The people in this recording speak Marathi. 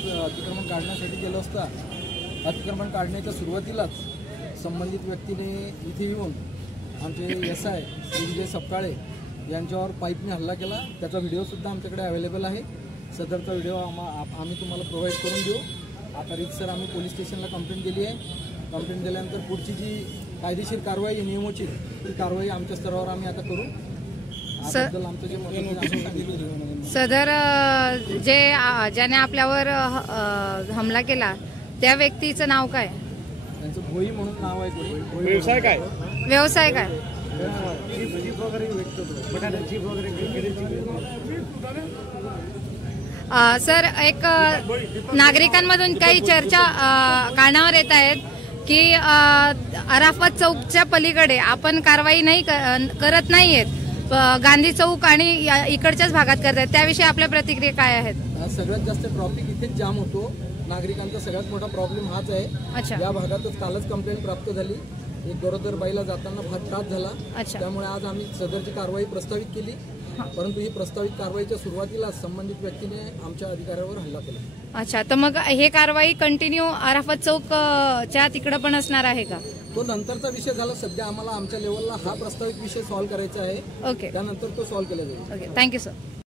अतिक्रमण काढण्यासाठी गेलो असता अतिक्रमण काढण्याच्या सुरुवातीलाच संबंधित व्यक्तीने इथे येऊन आमचे SI श्री विजय सपकाळे यांच्यावर पाईपने हल्ला केला। त्याचा व्हिडिओसुद्धा आमच्याकडे अवेलेबल आहे। सदरचा व्हिडिओ आम्ही तुम्हाला प्रोव्हाइड करून देऊ। आता रितसर आम्ही पोलीस स्टेशनला कंप्लेंट केली आहे। कंप्लेंट दिल्यानंतर पुढची जी कायदेशीर कारवाई नियमोचित ती कारवाई आमच्या स्तरावर आम्ही आता करू। सदर ज्याने आपल्यावर हमला केला त्या व्यक्तीचं नाव काय? त्यांचं भोई म्हणून नाव आहे। व्यवसाय काय? व्यवसाय काय? सर, एक नागरिकांमधून काही चर्चा कानावर येत आहेत की अराफत चौकच्या पलीकडे आपण कारवाई नाही करत नाहीयेत, गांधी चौक आणि इकडच्याच भागात करतात, त्याविषयी आपल्या प्रतिक्रिया काय आहेत? सगळ्यात जास्त ट्रॅफिक इथेच जाम होतो। नागरिकांचा सगळ्यात मोठा प्रॉब्लेम हाच आहे। या भागातच कालच कंप्लेंट प्राप्त झाली, एक गरोदर बाईला जाताना फार त्रास झाला। त्यामुळे आज आम्ही सदरची कारवाई प्रस्तावित केली, परंतु ही प्रस्तावित कारवाईच्या सुरुवातीला संबंधित व्यक्तीने आमच्या अधिकाऱ्यावर हल्ला केला। अच्छा, तर मग हे कारवाई कंटिन्यू अराफत चौकच्या तिकडे पण असणार आहे का? तो नंतरचा विषय झाला। सध्या आम्हाला आमच्या लेवलला हा प्रस्तावित विषय सॉल्व्ह करायचा आहे। ओके, त्यानंतर तो सॉल्व्ह केला जाईल। Okay, thank you sir.